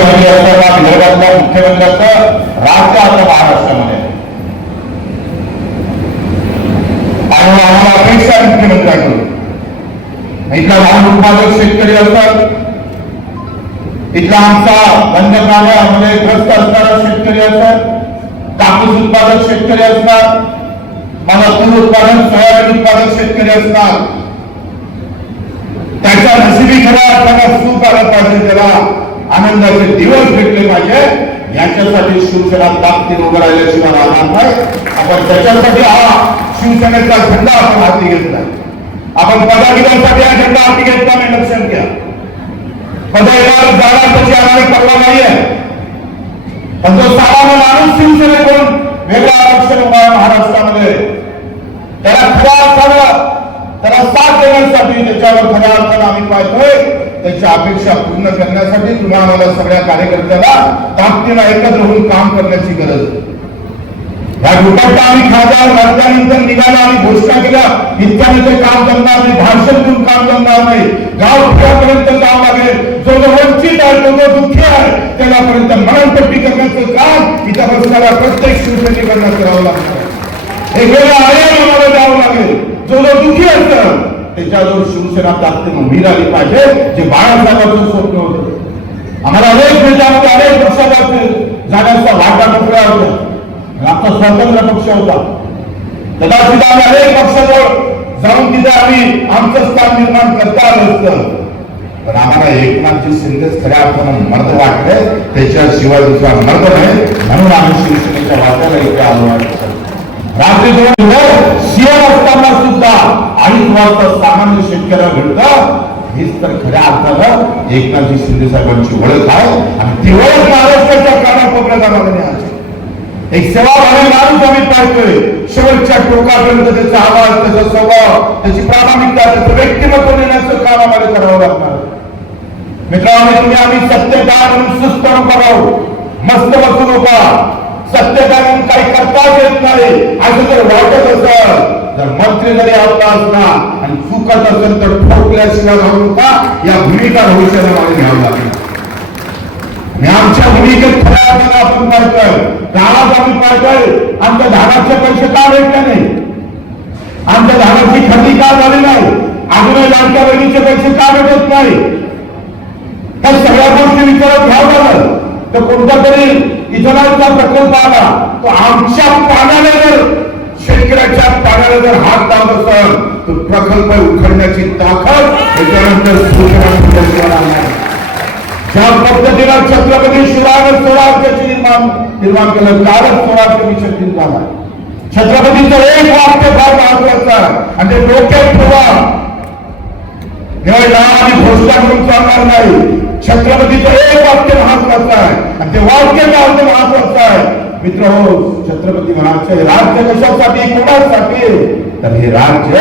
मंत्री असताना विदर्भातल्या मुख्यमंत्र्याचं राज्य आता महाराष्ट्रामध्ये आणि आम्हाला अपेक्षा आहे मुख्यमंत्र्यांकडून इथला धान उत्पादक शेतकरी असतात, इथला आमचा वन्यप्राण्यामध्ये ग्रस्त असणारा शेतकरी असतात, कापूस उत्पादक शेतकरी असतात, मला तूर उत्पादक सोयाबीन उत्पादक शेतकरी असतात, त्याच्या नशिबी खऱ्या अर्थानं सुख आलं पाहिजे, त्याला आनंदाचे दिवस भेटले पाहिजे, याच्यासाठी शिवसेना ताकदीने उभं राहिल्याशिवाय राहणार नाही. आपण त्याच्यासाठी हा शिवसेनेचा झेंडा आपण हाती घेतला. आपण पदाधिकाऱ्यांसाठी हा झेंडा हाती घेतला नाही, लक्षात घ्या. पदाधिकार जाणार त्याची आम्हाला परवा नाहीये, पण जो सामान्य माणूस शिवसेनेकडून वेगळा पक्ष उभा महाराष्ट्रामध्ये त्याला खऱ्या अर्थानं त्याला साथ देण्यासाठी त्याच्यावर खऱ्या अर्थानं आम्ही पाहतोय, त्याच्या अपेक्षा पूर्ण करण्यासाठी तुम्ही आम्हाला सगळ्या कार्यकर्त्याला ताकदीने एकत्र होऊन काम करण्याची गरज आहे. या दुपट्टा आम्ही खासदार घातल्यानंतर निघाला आणि घोषणा केल्या इतक्याने ते काम करणार नाही, भाषण करून काम करणार नाही, गाव खेड्यापर्यंत जावं लागेल. जो वंचित आहे, जो दुःखी आहे, त्यालापर्यंत मननपट्टी करण्याचं काम इथं बसणाऱ्या प्रत्येक शिवसैनिकांना करावं लागतं. हे गेल्या आयाम आम्हाला द्यावं लागेल. जो दुःखी असतं त्याच्याजवळ शिवसेना ताकदीने उभी राहिली पाहिजे, जे बाळासाहेबांचं स्वप्न होतं. आम्हाला अनेक नेत्यामध्ये अनेक पक्षात जाण्याचा वाटा मोकळा होता, आपला स्वतंत्र पक्ष होता. कदाचित आम्ही अनेक पक्षाजवळ जाऊन तिथे आम्ही आमचं स्थान निर्माण करता आलं असतं, पण आम्हाला एकनाथजी शिंदेच खऱ्या अर्थानं मर्द वाटले, त्याच्याशिवाय दुसरा मर्द नाही, म्हणून आम्ही शिवसेनेच्या वाट्याला इथे आलो आहे. रात्री सीएम असताना सुद्धा 2:30 वाजता सामान्य शेतकऱ्याला भेटतं, हीच तर खऱ्या अर्थानं एकनाथजी शिंदे साहेबांची ओळख आहे. आणि ती ओळख महाराष्ट्राच्या कानाकोपऱ्यात आम्हाला न्यायची. एक सेवाभावी माणूस आम्ही पाहतोय, शेवटच्या टोकापर्यंत त्याचा आवाज, त्याचा स्वभाव, त्याची प्रामाणिकता, त्याचं व्यक्तिमत्व देण्याचं काम आम्हाला करावं लागणार. मित्रांनो, तुम्ही आम्ही सत्यकाळ म्हणून सुस्त नको राहू, मस्त बसू नका. सत्यकाळ म्हणून काही करताच येत नाही असं जर वाटत असेल, जर मंत्री जरी आपला असला आणि चुकत असेल तर ठोकल्याशिवाय राहू नका. या भूमिका भविष्याला मागे घ्यावं लागेल. आमच्या भूमिकेत खऱ्या अर्थानं आपण पाहतोय, गावात आम्ही पाहतोय आमच्या धानाचे पैसे का भेटले नाही, आमच्या धानाची खरेदी का झाली नाही, अजूनही लाडक्या बहिणीचे पैसे का भेटत नाही, त्या सगळ्या गोष्टी विचारात घ्यावं लागलं. तर कोणता तरी इथेनॉलचा प्रकल्प आला, तो आमच्या पाण्याला जर शेतकऱ्याच्या पाण्याला जर हात लावत असेल तो प्रकल्प उखडण्याची ताकद त्याच्यानंतर ज्या पद्धतीनं छत्रपती शिवाजीराव स्वराज्याचे निर्माण केलं, कालच स्वराज्य मिशन झाला. छत्रपतीचं एक वाक्य फार महत्वाचं आहे आणि ते डोक्यात ठेवा. आणि घोषणा करून चालणार नाही. छत्रपतीचं एक वाक्य महत्वाचं आहे आणि ते वाक्य काय महत्वाचं आहे. मित्र हो, छत्रपती म्हणायचं राज्य कशासाठी, कोणासाठी, तर हे राज्य